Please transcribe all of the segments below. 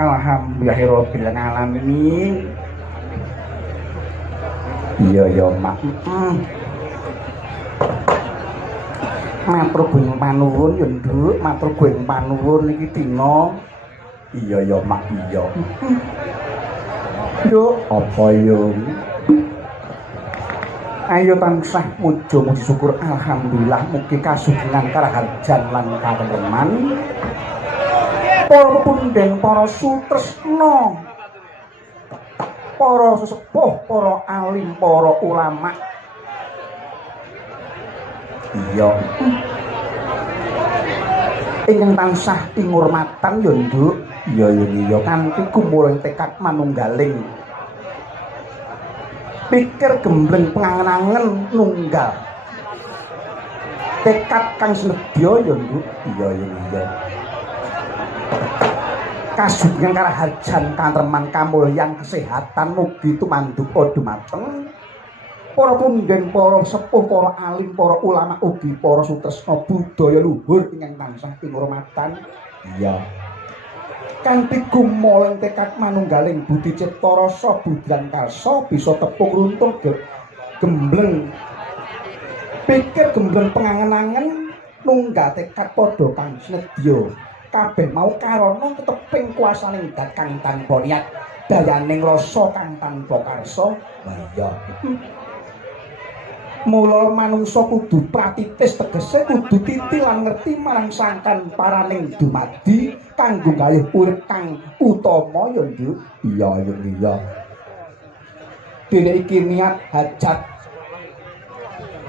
Alhamdulillahirabbil alamin. Iya ya mak. Matur ing panuwun ya Nduk, matur ing panuwun iki dina. Iya ya mak iya. Nduk, apa yo? Ayo tansah muji syukur alhamdulillah mugi kasugengan karaharjan lan katentreman. Para pundhen, para sutresna, para sesepuh, para alim, para ulama. Iya. Ingkang tansah ingurmatan ya Nduk. Iya iya kanthi kumulih tekad manunggaling. Pikir gembleng pengangen-angen nunggal. Tekad kang snedya ya Nduk. Iya iya. Kasugengan karaharjan katentreman kamulyan kesehatan mugi tumandhuka dumateng para pundhen, para sepuh, para alim, para ulama ugi para sutresna budaya luhur ingkang tansah ingurmatan. Iya. Kanthi gumoleng tekad manunggaling budi cipta rasa budyan karsa bisa tepung runtung gembleng pikir gembleng pengangen-angen nunggal tekad padha kang snedya. Kabeh mau karana keteping kuasaning dat kang tanpa niat dayaning rasa kang tanpa karsa. Iya. Mula manungsa kudu pratitis tegese kudu titi lan ngerti marang sangkan paraning dumadi kanggo gayuh urip kang utama ya Nduk. Iya iya. Dene iki niat hajat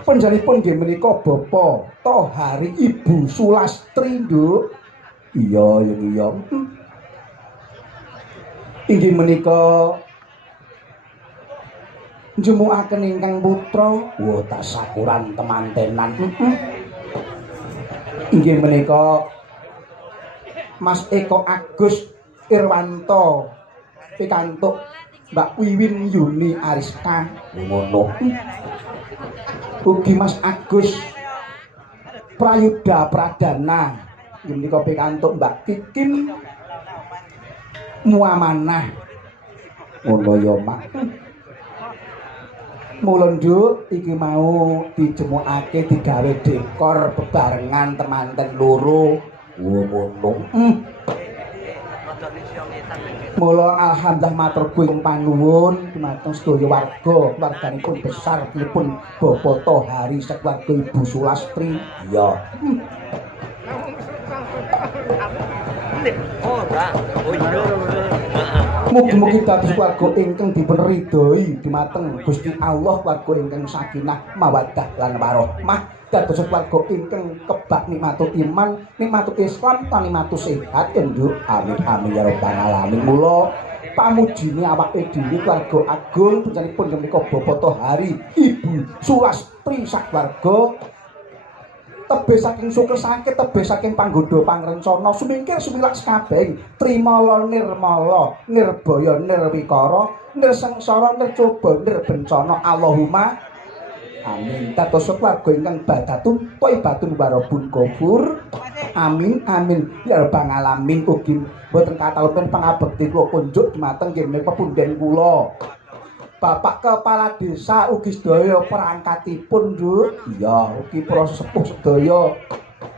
panjenenganipun nggih menika Bapak Tohari Ibu Sulastri Nduk. Iya iya. Inggih menika njumukaken ingkang putra wa tasakuran temantenan. Inggih menika Mas Eko Agus Irwanto pikantuk Mbak Wiwin Yuni Ariska ngono. Ugi Mas Agus Prayuda Pradana ini kopi kantuk Mbak Kikin Muamanah ngono ya mak. Mula Nduk iki mau dijemukake digawe dekor bebarengan temanten loro. Ngono. Mula alhamdulillah matur kuing panuwun dumateng sedaya warga warganipun besar pun Bapak Tohari sakeluarga Ibu Sulastri. Iya. Mugi-mugi dados keluarga ingkang dipun ridhoi dumateng Gusti Allah, keluarga ingkang sakinah mawaddah lan warahmah, dados keluarga ingkang kebak nikmatul iman, nikmatul Islam, lan nikmatul sehat ya Nduk. Amin amin ya rabbal alamin. Mula pamujine awake dhewe keluarga agung panjenenganipun menika Bapak Tohari Ibu Sulastri sakeluarga tebih saking suker sakit, tebih saking panggoda pangrencana, sumingkir sumilat sekabeh, trimala nirmala, nirbaya nirwikara, nirsengsara nircoba nirbencana. Allahumma amin. Dados keluarga ingkang badatun thaibatun warabun ghafur. Amin amin ya rabbal alamin. Ugi boten katalupken pangabekti kula kunjuk dumateng nggih menika pundhen kula Bapak Kepala Desa ugi sedaya perangkatipun Nduk. Iya, ugi para sepuh sedaya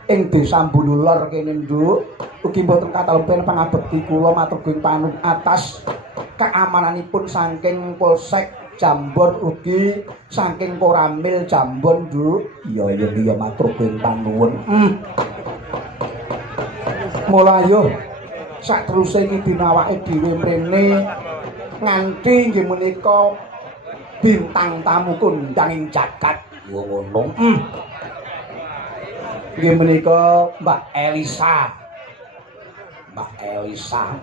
ing Desa Mbululor kene Nduk. Ugi boten katalupken pangabekti kula matur ing panut atas keamananipun saking Polsek Jambon ugi saking Koramil Jambon Nduk. Iya iya matur ing panuwun. Mula yo sak teruse iki dina awake dhewe mrene nganti nggih menika bintang tamu kondanging jagat ngono. Nggih menika Mbak Elisa. Mbak Elisa.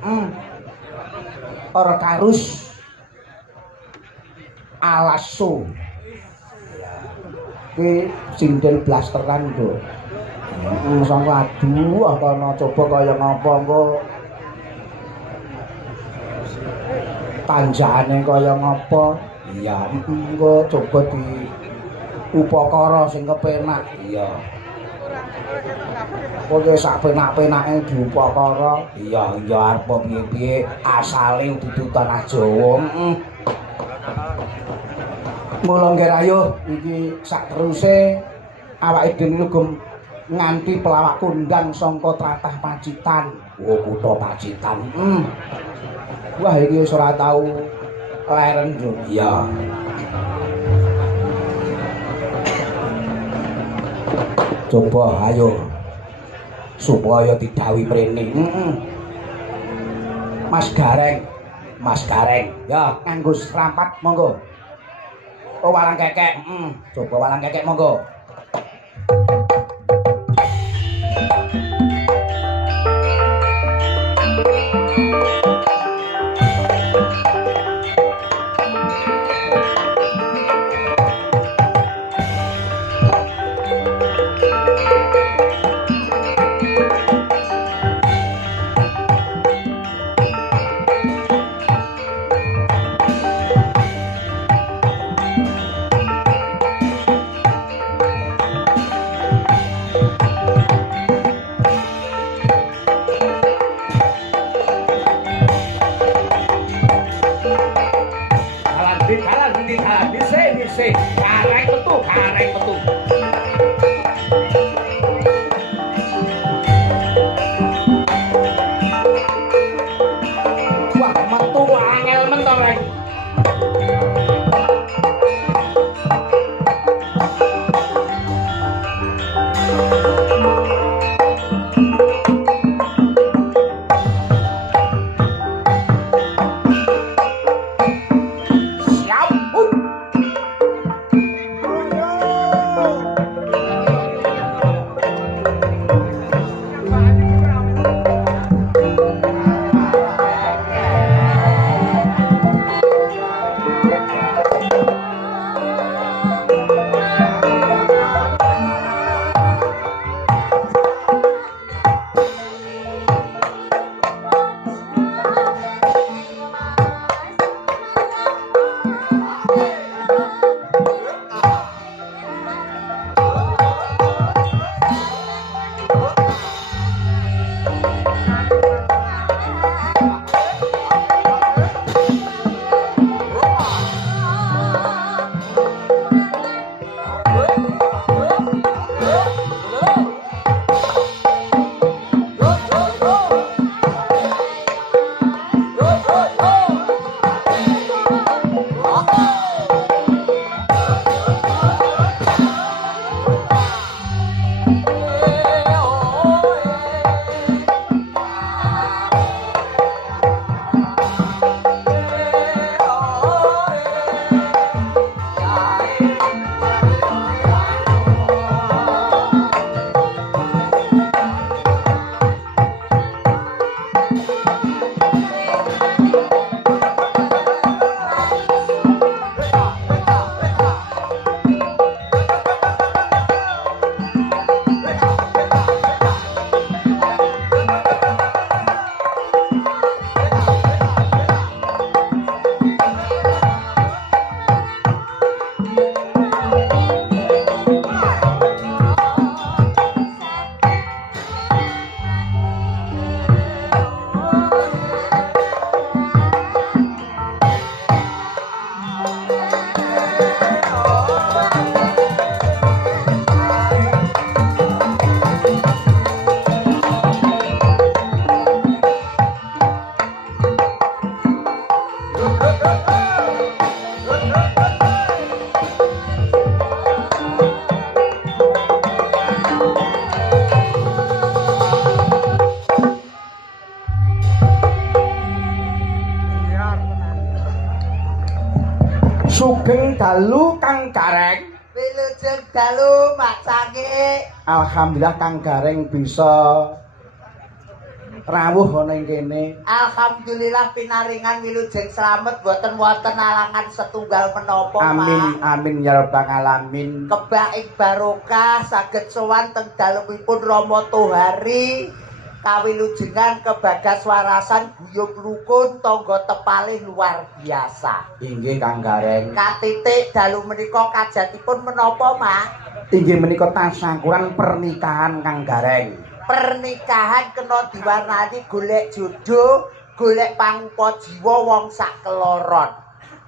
Ora karus Alaso. Ki sinden blasteran lho. Sangko aduh apa coba kaya ngapa engko tanjane kaya ngapa. Iya, engko coba di upakara sing kepenak. Iya. Kowe sak penak-penake diupakara. Iya, arep piye-piye asale dudu tanah Jawa. Mula nggih rayuh iki sak teruse awake dhewe uga nganti pelawak kondang sangka tlatah Pacitan. Oh, kutha Pacitan. Wah, iki wis ora tau leren yo. Iya. Coba ayo supaya didhawuhi mrene. Mas Gareng. Ya, nganggo serampat monggo. Oh, walang kekek. Coba walang kekek monggo. Kareng metu. Wah, metu angel men to, Rek. Sugeng dalu Kang Gareng. Wilujeng dalu Mak Cangik. Alhamdulillah Kang Gareng bisa rawuh ana ing kene. Alhamdulillah pinaringan wilujeng slamet boten wonten alangan setunggal menapa, Amin amin ya rabbal alamin. Kebak ing barokah saged sowan teng dalemipun Rama Tohari. Kawilujengan kebagas warasan guyub rukun tangga tepalih luar biasa. Inggih Kang Gareng. Katitik dalu menika kajatipun menapa, Mak? Inggih menika tasyakuran pernikahan Kang Gareng. Pernikahan kena diwarnani golek jodoh, golek pangupa jiwa wong sak keloron.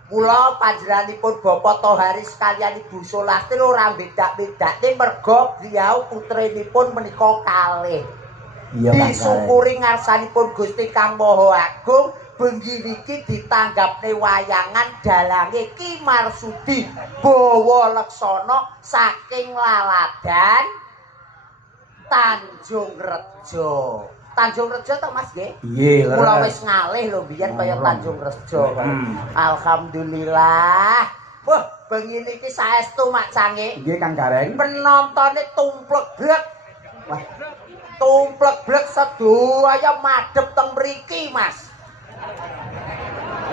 Mula panjenenganipun Bapak Tohari sekaliyan Ibu Sulastri ora bedak-bedakne merga beliau putrinipun menika kalih. Iya Kang Gareng. Disyukuri ngarsanipun Gusti Kang Maha Agung bengi niki ditanggapne wayangan dalange Ki Marsudi Bawa Leksana saking Laladan Tanjung Rejo. Tanjung Rejo to Mas nggih? Nggih, leres. Kula wis ngalih lho biyen kaya Tanjung Rejo. Alhamdulillah. Wah, bengi niki saestu Mak Cange. Nggih Kang Gareng. Penontone tumplek blek. Wah, Tumplek blek sedaya madhep teng mriki, Mas.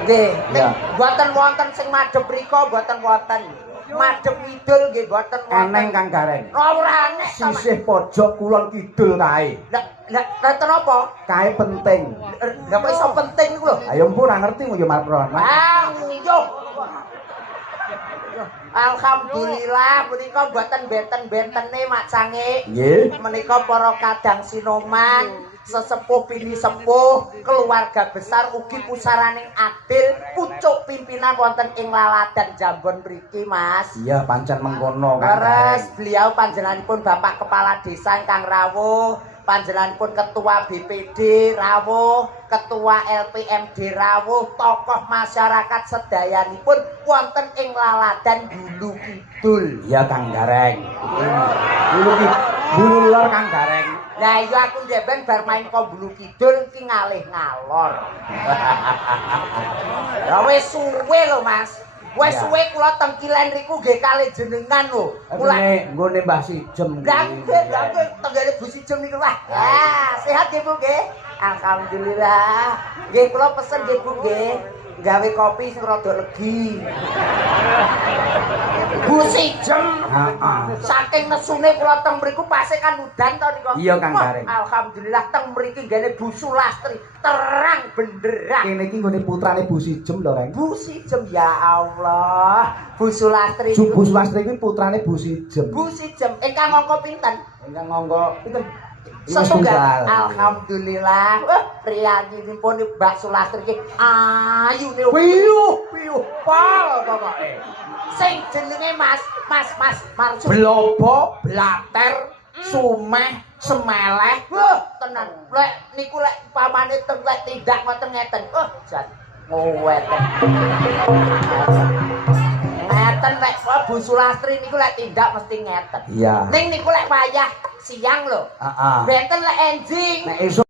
Nggih, Ya. mboten wonten sing madhep mriko, mboten wonten. Madhep kidul nggih mboten wonten. eneng Kang Gareng. Ora enek to, Mas. Sisih pojok kulon kidul kae. Lah kenapa? Kae penting. Lah kok iso penting niku lho. Ayo mpu ora ngerti yo Marpron. Yo. Alhamdulillah menika mboten benten-bentene Mak Cange. Nggih. Menika para kadang sinoman, sesepuh pini sepuh, keluarga besar ugi pusaraning adil, pucuk pimpinan wonten ing Laladan Jambon mriki, Mas. Iya pancen mengkono Kang Leres Gareng. beliau panjenenganipun Bapak Kepala Desa ingkang rawuh, panjenenganipun Ketua BPD rawuh, Ketua LPMD rawuh, tokoh masyarakat sedayanipun wonten ing Laladan Hulu Kidul. Iya Kang Gareng. Bulu lor Kang Gareng. Lah iya aku ndek ben bar main kok Hulu Kidul iki ngalih ngalor. Ya wis suwe lho Mas. Wis Ya. suwe kula teng Kilen riku nggih kalih jenengan lho. Nggone Mbah Sijem. Gangge tenggane Bu Sijem niku lah. Ya, sehat nggih Bu nggih. Alhamdulillah. Nggih kula pesen nggih Bu nggih. Gawe kopi sing rada legi. Bu Sijem. Heeh. Saking nesune kula teng mriku pase kan udan to niku. Iya, Kang Wah, Gareng. Alhamdulillah teng mriki nggene Bu Sulastri terang benderang. Kene iki nggone putrane Bu Sijem lho, Reng. Bu Sijem ya Allah. Bu Sulastri niku. Bu Sulastri kuwi putrane Bu Sijem. Bu Sijem ingkang angka pinten? Ingkang monggo pinten? Setunggal. Alhamdulillah. Wah, priyanginipun Mbak Sulastri iki ayune Piyuh pol pokoke. Sing jenenge Mas Marsudi. Blobo, blater, sumeh, semeleh. Wah, tenan. Lek niku lek pamane teng lek tindak ngoten ngeten. Jan ngowet. Ngeten lek Bu Sulastri niku lek tindak mesti ngeten. Iya. Ning niku lek wayah siang lho. Heeh. Benten lek enjing. Nek esuk